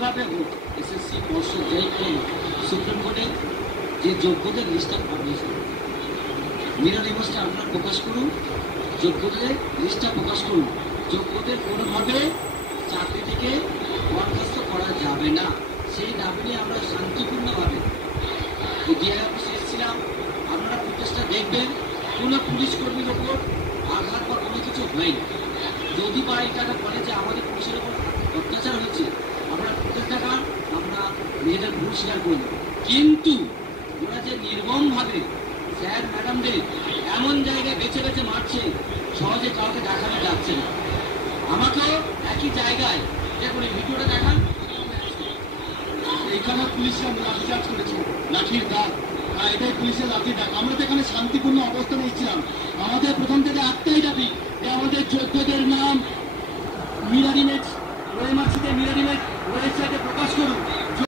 যেভাবে হোক এসএসসি পর্ষদ যাই করে সুপ্রিম কোর্টে যে যোগ্যদের লিস্টটা পাবলিশ করুন, মিরর ইমেজটা আপনারা প্রকাশ করুন, যোগ্যদের লিস্টটা প্রকাশ করুন। যোগ্যদের কোনোভাবে চাকরি থেকে বরখাস্ত করা যাবে না, সেই দাবি নিয়ে আমরা শান্তিপূর্ণভাবে ডিআই অফিসে এসেছিলাম। আপনারা প্রচেষ্টা দেখবেন কোনো পুলিশ কর্মীর ওপর আঘাত বা কোনো কিছু হয়নি। যদি বা এটা বলে যে আমাদের পুলিশের ওপর অত্যাচার হচ্ছে, আমরা প্রত্যেক টাকা আমরা নিজেদের ভুল স্বীকার করব, কিন্তু ওরা যে নির্মমভাবে স্যার ম্যাডামদের এমন জায়গায় বেছে বেছে মারছে, সহজে কাউকে দেখানো যাচ্ছে না। আমাকেও একই জায়গায় দেখুন, এই ভিডিওটা দেখান, এইখানে পুলিশরা লাঠিচার্জ করেছে, লাঠির দাগ, এটাই পুলিশের লাঠির দাগ। আমরা তো এখানে শান্তিপূর্ণ অবস্থানে এসেছিলাম। আমাদের প্রথম থেকে একটাই দাবি যে আমাদের যোগ্যদের নাম মিরর ইমেজ, ওএমআরসিতে মিরর ইমেজ ওয়েবসাইটে প্রকাশ